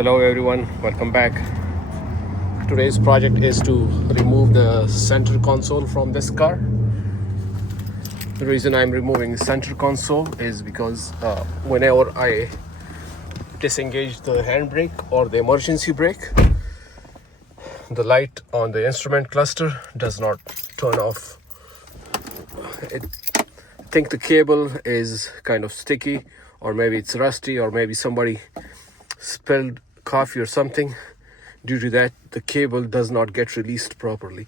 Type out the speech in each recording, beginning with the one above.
Hello everyone, welcome back. Today's project is to remove the center console from this car. The reason I'm removing the center console is because whenever I disengage the handbrake or the emergency brake, the light on the instrument cluster does not turn off. I think the cable is kind of sticky, or maybe it's rusty, or maybe somebody spilled coffee or something. Due to that, the cable does not get released properly.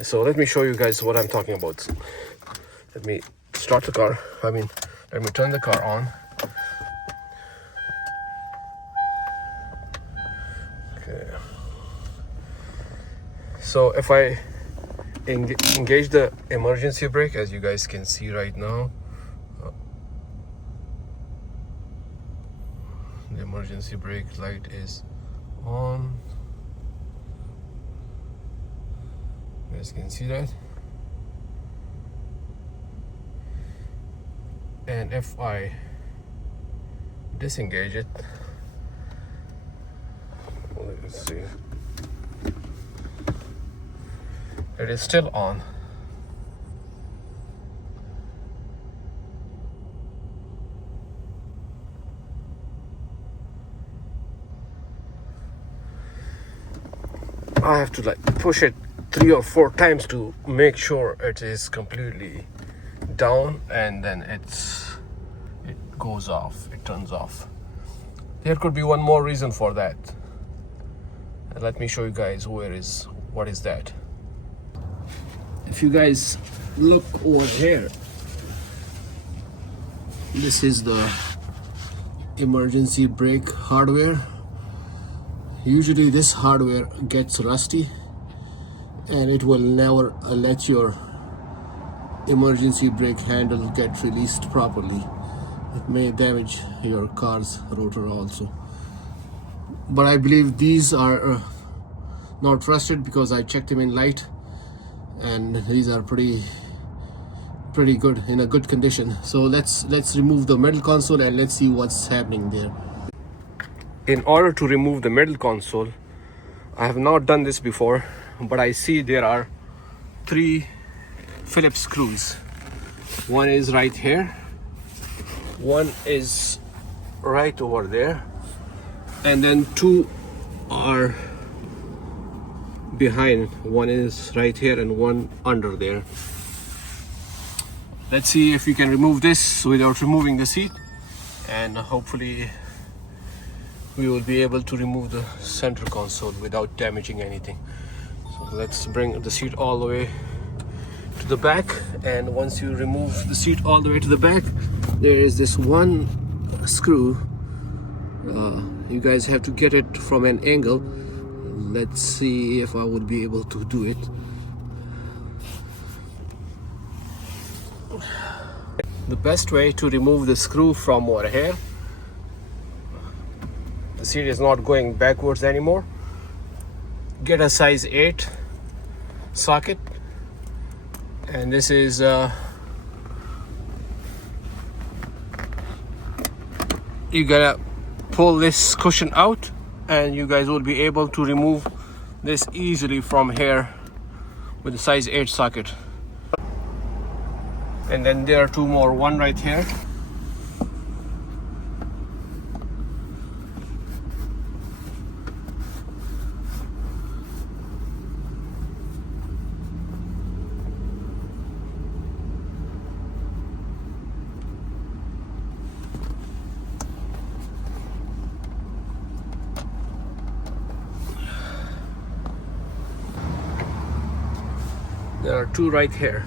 So let me show you guys what I'm talking about. Let me start the car. Let me turn the car on. Okay. So if I engage the emergency brake, as you guys can see right now, the emergency brake light is on. You guys can see that. And if I disengage it, let's see, it is still on. I have to push it 3 or 4 times to make sure it is completely down, and then it goes off, it turns off. There could be one more reason for that. Let me show you guys what is that. If you guys look over here, this is the emergency brake hardware. Usually this hardware gets rusty and it will never let your emergency brake handle get released properly. It may damage your car's rotor also. But I believe these are not rusted because I checked them in light, and these are pretty good, in a good condition. So let's remove the middle console and let's see what's happening there. In order to remove the middle console, I have not done this before, but I see there are 3 Phillips screws. One is right here, one is right over there, and then 2 are behind. One is right here and one under there. Let's see if we can remove this without removing the seat, and hopefully we will be able to remove the center console without damaging anything. So let's bring the seat all the way to the back, and once you remove the seat all the way to the back, there is this one screw. You guys have to get it from an angle. Let's see if I would be able to do it. The best way to remove the screw from over here, the seat is not going backwards anymore, get a size 8 socket, and this is you gotta pull this cushion out, and you guys will be able to remove this easily from here with the size 8 socket. And then there are 2 more, one right here, there are 2 right here.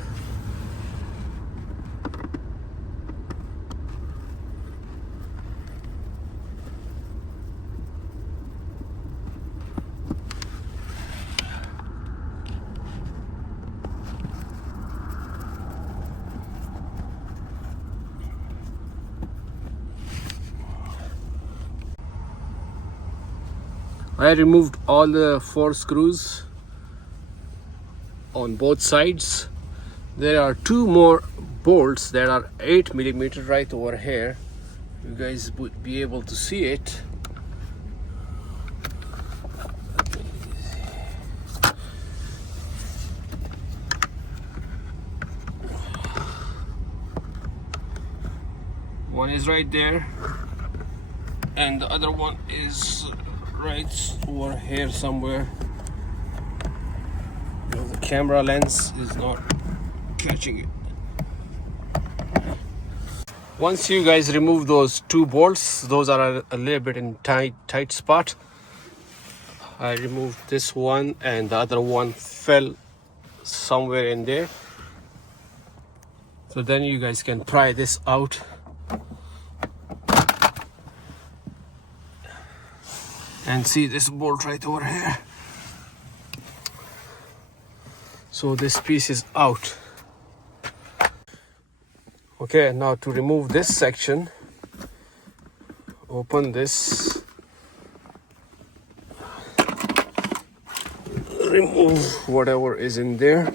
I removed all the 4 screws on both sides. There are 2 more bolts that are 8mm right over here. You guys would be able to see it. One is right there, and the other one is right over here somewhere. The camera lens is not catching it. Once you guys remove those two bolts, those are a little bit in tight spot. I removed this one and the other one fell somewhere in there. So then you guys can pry this out. And see this bolt right over here. So this piece is out. Okay, now to remove this section, open this, remove whatever is in there.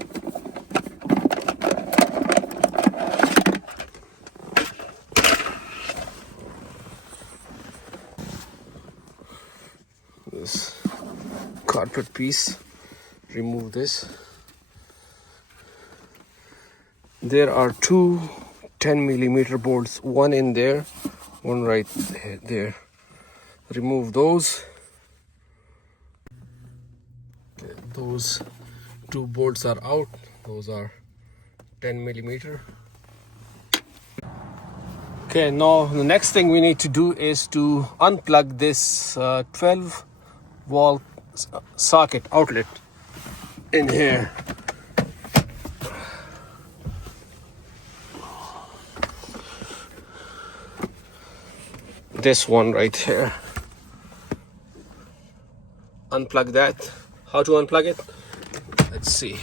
This carpet piece, remove this. There are two 10mm bolts, one in there, one right there. Remove those. Okay, those two bolts are out. Those are 10mm. Okay, now the next thing we need to do is to unplug this 12-volt socket outlet in here. This one right here. Unplug that. How to unplug it? Let's see.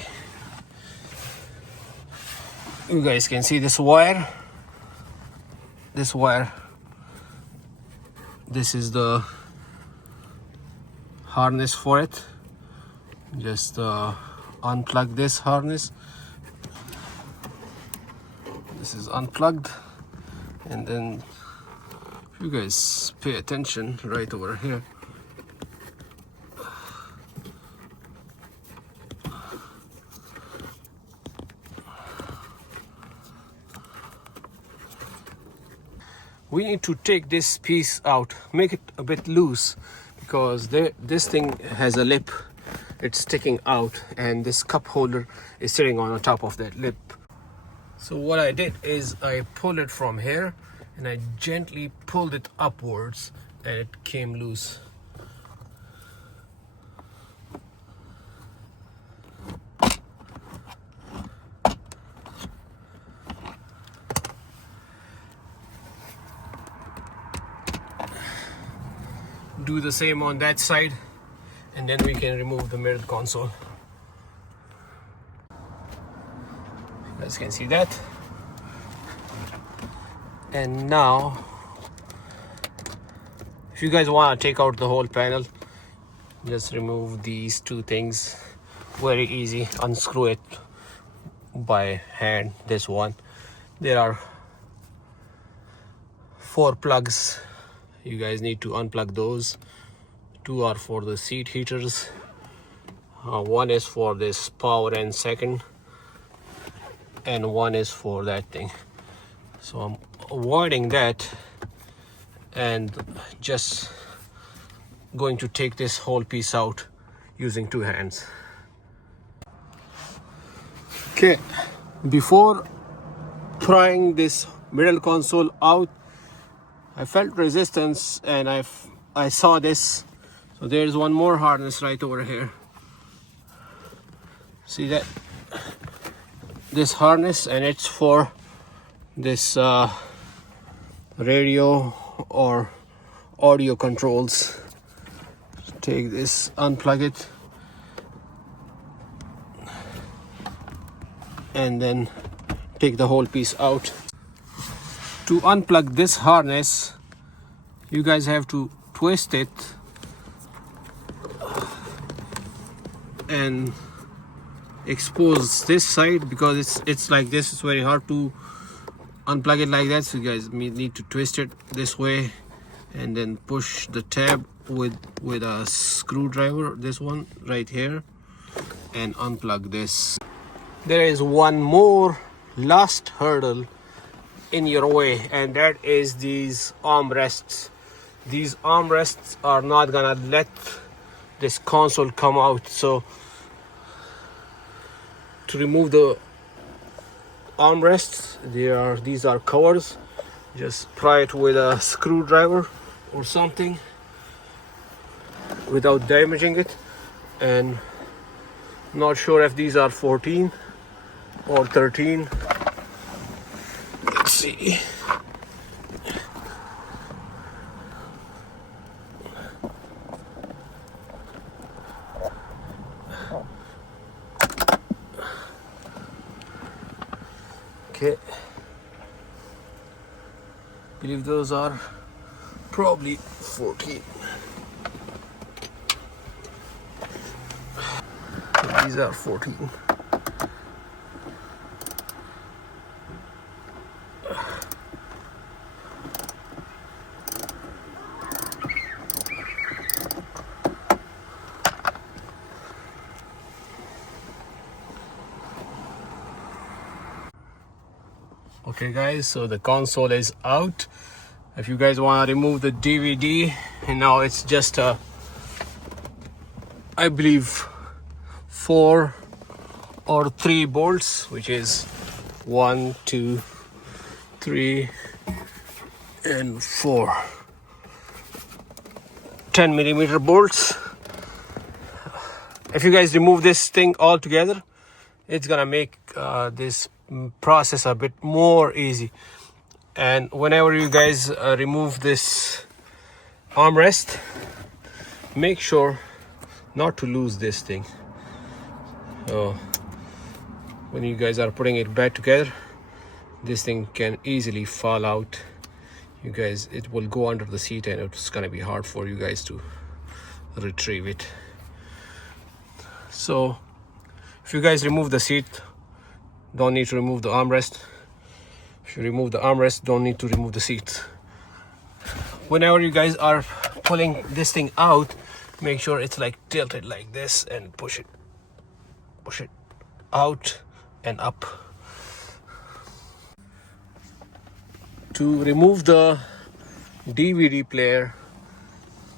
You guys can see this wire. This wire. This is the harness for it. Just unplug this harness. This is unplugged, and then you guys pay attention right over here. We need to take this piece out, make it a bit loose, because this thing has a lip. It's sticking out, and this cup holder is sitting on top of that lip. So what I did is I pulled it from here and I gently pulled it upwards, and it came loose. Do the same on that side, and then we can remove the middle console. You guys can see that. And now, if you guys want to take out the whole panel, just remove these two things. Very easy. Unscrew it by hand. This one. There are 4 plugs. You guys need to unplug those. 2 are for the seat heaters. 1 is for this power and second, and 1 is for that thing. So I'm avoiding that and just going to take this whole piece out using 2 hands. Okay, before prying this middle console out, I felt resistance, and I saw this. So there's one more harness right over here. See that? This harness, and it's for this radio or audio controls. Take this, unplug it, and then take the whole piece out. To unplug this harness, you guys have to twist it and expose this side, because it's like this. It's very hard to unplug it like that, so you guys need to twist it this way and then push the tab with a screwdriver, this one right here, and unplug this. There is one more last hurdle in your way, and that is these armrests. These armrests are not gonna let this console come out. So to remove the armrests, these are covers. Just pry it with a screwdriver or something without damaging it. And not sure if these are 14 or 13. Let's see. Okay, believe those are probably 14. These are 14. Okay guys, so the console is out. If you guys want to remove the DVD, and now it's just I believe 4 or 3 bolts, which is 1, 2, 3 and 4 10mm bolts. If you guys remove this thing all together, it's gonna make this process a bit more easy. And whenever you guys remove this armrest, make sure not to lose this thing. So when you guys are putting it back together, this thing can easily fall out. You guys, it will go under the seat and it's gonna be hard for you guys to retrieve it. So if you guys remove the seat, don't need to remove the armrest. If you remove the armrest, don't need to remove the seat. Whenever you guys are pulling this thing out, make sure it's like tilted like this and push it out and up. To remove the DVD player,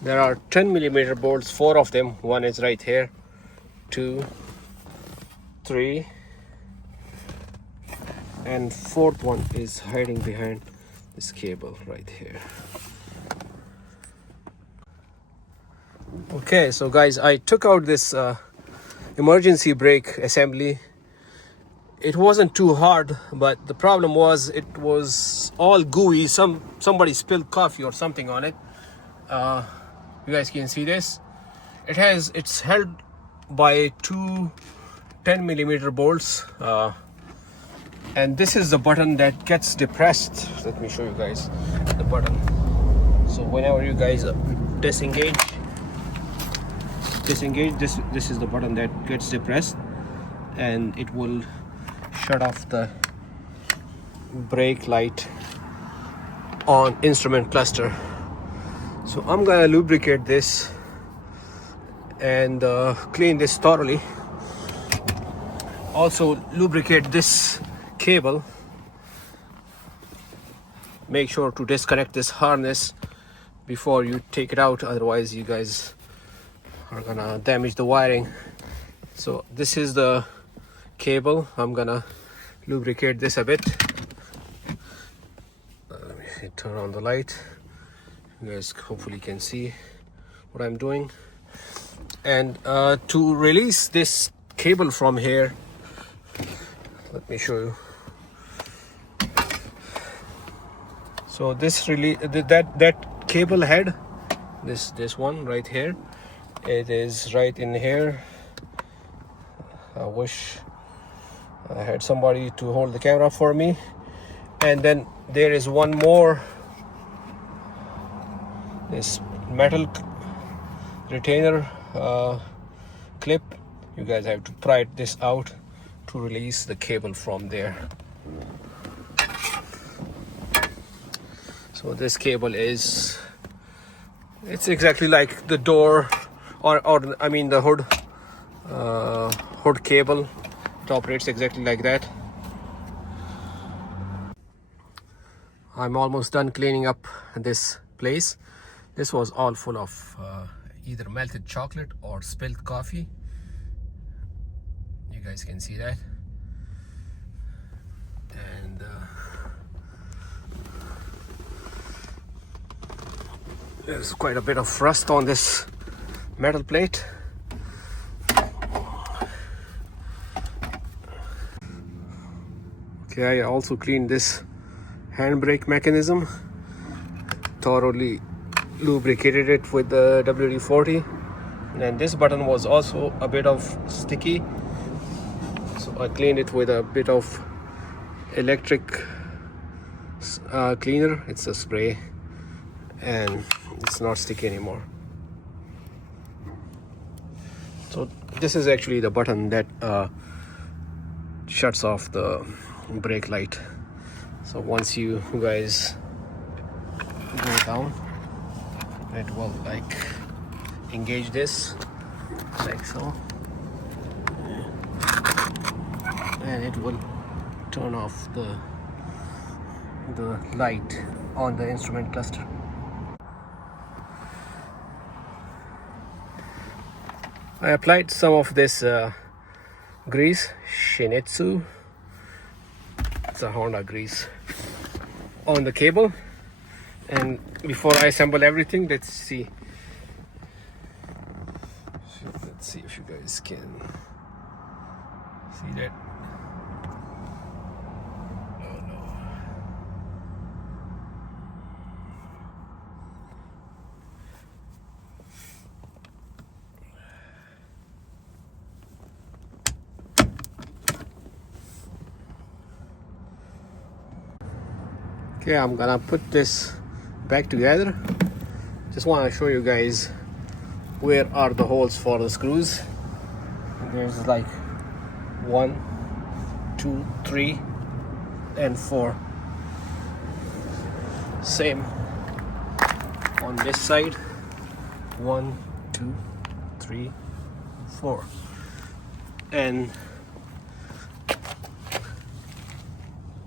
there are 10mm bolts, 4 of them. One is right here, 2, 3, and 4th one is hiding behind this cable right here. Okay, so guys, I took out this emergency brake assembly. It wasn't too hard, but the problem was it was all gooey. Somebody spilled coffee or something on it. You guys can see this. It's held by 2 10mm bolts, and this is the button that gets depressed. Let me show you guys the button. So whenever you guys disengage, this is the button that gets depressed, and it will shut off the brake light on instrument cluster. So I'm gonna lubricate this and clean this thoroughly. Also lubricate this cable. Make sure to disconnect this harness before you take it out, otherwise you guys are gonna damage the wiring. So this is the cable. I'm gonna lubricate this a bit. Let me turn on the light. You guys hopefully can see what I'm doing. And to release this cable from here, let me show you. So this that cable head, this one right here, it is right in here. I wish I had somebody to hold the camera for me. And then there is one more, this metal retainer clip. You guys have to pry this out to release the cable from there. So this cable it's exactly like the door, or I mean the hood cable. It operates exactly like that. I'm almost done cleaning up this place. This was all full of either melted chocolate or spilled coffee. You guys can see that. And there's quite a bit of rust on this metal plate. Okay, I also cleaned this handbrake mechanism, thoroughly lubricated it with the WD-40, and this button was also a bit of sticky, so I cleaned it with a bit of electric cleaner. It's a spray and it's not sticky anymore. So this is actually the button that shuts off the brake light. So once you guys go down, it will like engage this like so, and it will turn off the light on the instrument cluster. I applied some of this grease, Shinetsu, it's a Honda grease, on the cable. And before I assemble everything, let's see if you guys can see that. Oh no. Okay, I'm gonna put this back together. Just want to show you guys where are the holes for the screws. There's like 1, 2, 3, and 4. Same on this side. 1, 2, 3, 4, and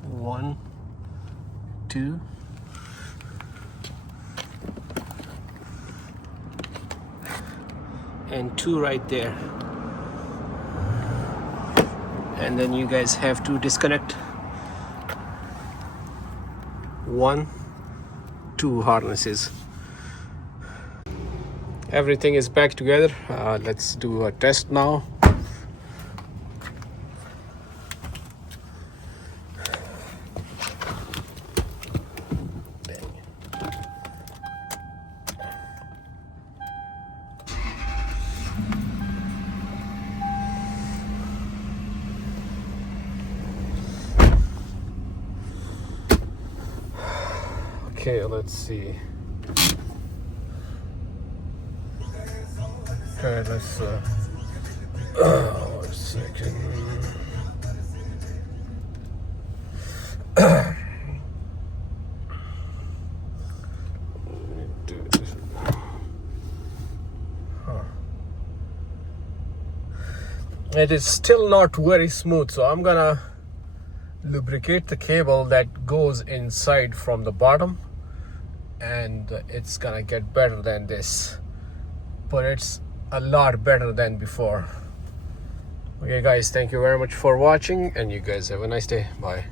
1, 2, and 2 right there. And then you guys have to disconnect 1, 2 harnesses. Everything is back together. Let's do a test now. Okay, let's see. Okay, let's one second. It is still not very smooth, so I'm gonna lubricate the cable that goes inside from the bottom, and it's gonna get better than this, but it's a lot better than before. Okay guys, thank you very much for watching, and you guys have a nice day. Bye.